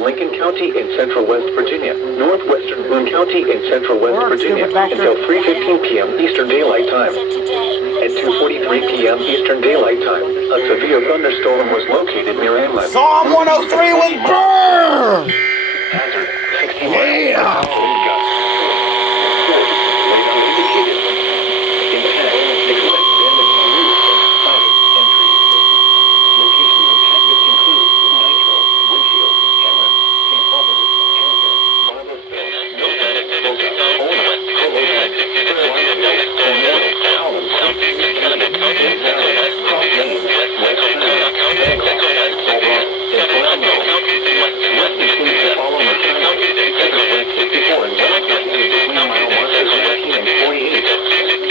Lincoln County in central West Virginia, northwestern Boone County in central West Virginia, until 3:15 p.m. Eastern Daylight Time. At 2:43 p.m. Eastern Daylight Time, a severe thunderstorm was located near Amherst. Psalm 103 was burned! Hazard, 60 miles per hour wind gusts. Source, radar indicated. Impact, expect damage to roofs, siding, and trees.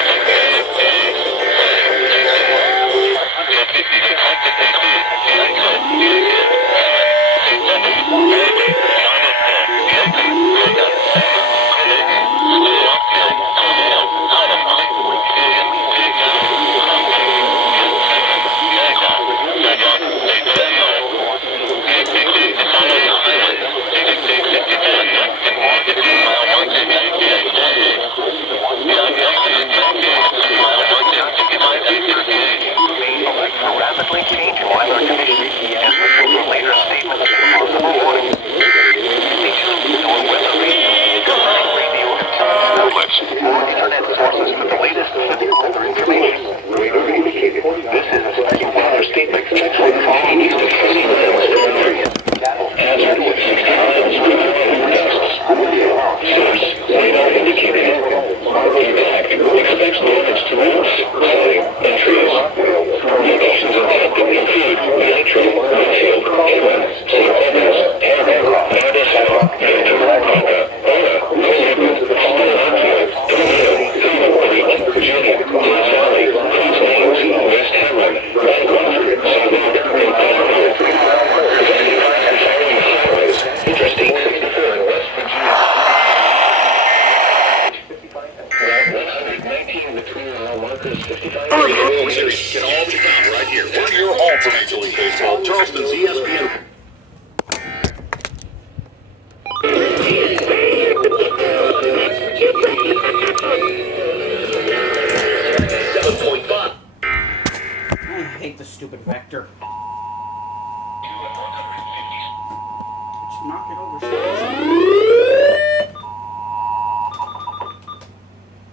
Locations impacted include Nitro, Winfield, Cameron, St. Albans, Harrison, Barbersville, Milton, Boca, Ona, Cologne, Fairfield, Cornwall, Howland, Kennedy, Gonzales, Cross Lanes, West Center, Bancroft, Salt Rock, and Palermo. West includes the following counties: West 64 and West between mile markers 19 and 48. West 119 between mile markers 45 and 58. Rapidly changing weather conditions, and listen for later statements and possible warnings. Stay tuned to our weather radio, radio, outlets, or internet sources for the latest severe weather information. Radar indicated. This is a special weather statement for the following east of 20 miles area. Hazard with 60 miles per hour gusts. Source, radar indicated. Impact, expects damage to roofs, siding, and trees. Locations of that include Nitro, Winfield, Cameron, St. Albans, Bancroft, Barbersville, Milton, Boca, Ona, Cologne, Fairfield, Cornwall, Virginia, Death Valley, Cross Lanes, West Cameron, Bancroft, Salt Rock, and Palermo. Identify and following highways: Interstate 64 in West Virginia. 119 between mile markers 55 and 58. Can all be found right here. We're your home for Major League Baseball. Charleston's ESPN. I hate the stupid vector. Just knock it over.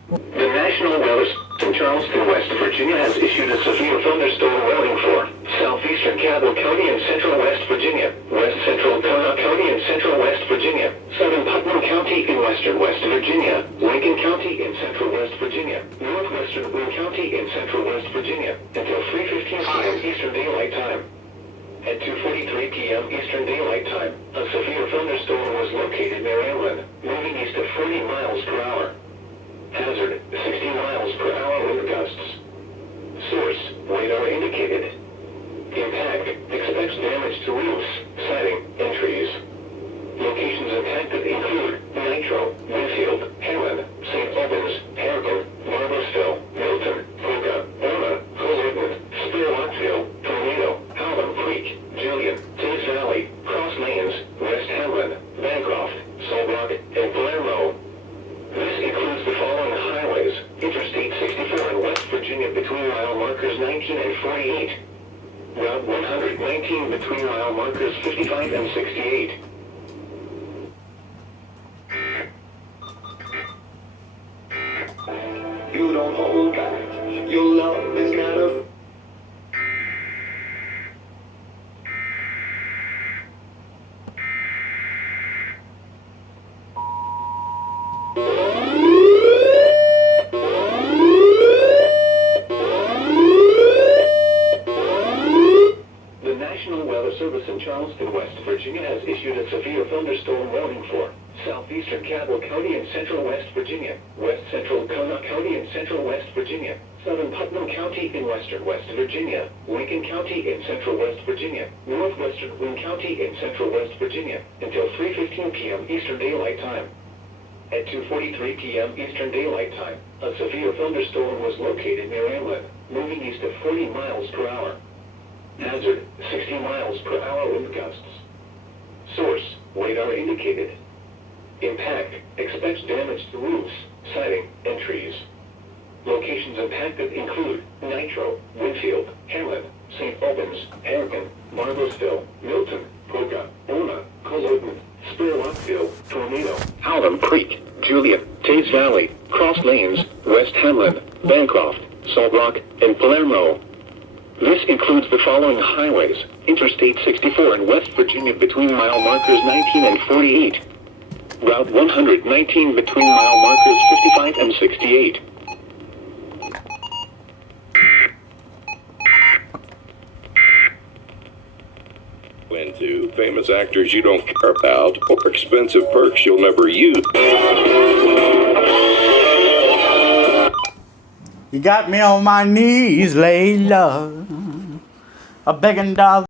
The National Weather in Charleston, West Virginia has issued a severe thunderstorm warning for southeastern Cabell County and central West Virginia, west central Connaught County and central West Virginia, southern Putnam County in western West Virginia, Lincoln County in central West Virginia, northwestern Boone County in central West Virginia, until 3:15 p.m. Eastern Daylight Time. At 2:43 p.m. Eastern Daylight Time, a severe thunderstorm was located near Amherst, moving east at 40 miles per hour. Hazard, 60 miles per hour wind gusts. Source, radar indicated. Impact, expects damage to roofs, siding, and trees. Locations impacted include Nitro, Winfield, Cameron, St. Albans, Harrison, Barbersville, Milton, Boca, Ona, Cologne, Spearlockville, Toledo, Howland Creek, Julian, Death Valley, Cross Lanes, West Hamlin, Bancroft, Salt Rock, and Palermo. This includes the following highways: Interstate 64 in West Virginia between mile markers 19 and 48. Route 119 between mile markers 55 and 68. You don't hold back. Your love is not a... The National Weather Service in Charleston, West Virginia has issued a severe thunderstorm warning for southeastern Cabell County and central West Virginia, west central Connaught County and central West Virginia, Southern Putnam County in western West Virginia, Lincoln County in central West Virginia, northwestern Boone County in central West Virginia, until 3:15 p.m. Eastern Daylight Time. At 2:43 p.m. Eastern Daylight Time, a severe thunderstorm was located near Amlin, moving east at 40 miles per hour. Hazard, 60 miles per hour wind gusts. Source, radar indicated. Impact, expects damage to roofs, siding, and trees. Locations impacted include Nitro, Winfield, Hamlin, St. Albans, Harrigan, Bartlesville, Milton, Poca, Ona, Culloden, Spurlockville, Tornado, Hallam Creek, Juliet, Tays Valley, Cross Lanes, West Hamlin, Bancroft, Salt Rock, and Palermo. This includes the following highways: Interstate 64 in West Virginia between mile markers 19 and 48. Route 119 between mile markers 55 and 68. Into famous actors you don't care about or expensive perks you'll never use. You got me on my knees, Layla, a begging doll.